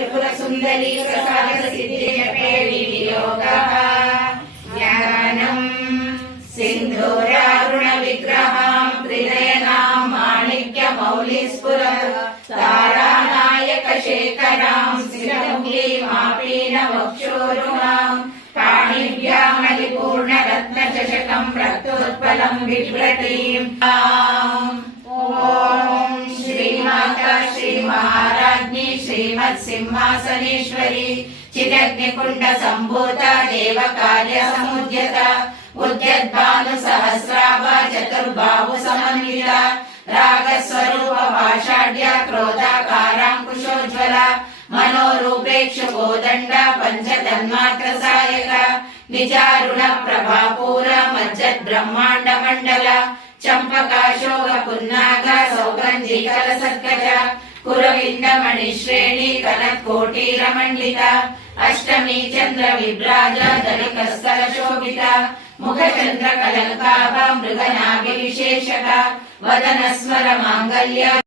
त्रिपुर सुंदरी प्रसाद सिद्धि विनियोगः ज्ञानम् सिन्धूरारुण विग्रहां त्रिनयनां माणिक्य मौलिस्फुर तारानायक शेखरां सिरमुखीमापीन वक्षोरुहां पाणिभ्यामलिपूर्ण रत्न चषकं प्रत्युत्पलं बिभ्रतीम् ओम श्रीमाता श्री महाराज्ञी श्रीमत् सिंहासनेश्वरी चिदग्निकुंड संभूता देव कार्य समुद्यता उद्यद्भानु सहस्राभा चतुर्बाहु समन्विता रागस्वरूप भाषाढ्य क्रोधाकारांकुशोज्वला मनोरूपेक्षु कोदंड पंचतन्मात्र सायक निजारुण प्रभापूर मज्जत् ब्रह्मांड मंडल चंपकाशोक पुन्नाग सौगंधि कलसत्कज कुरविंद मणिश्रेणी कनत्कोटीरमण्डिता अष्टमी चंद्र विभ्राज धनिकस्थल शोभिता मुखचंद्र कलंकाभ मृगनाभि विशेषक वदन स्वर मांगल्य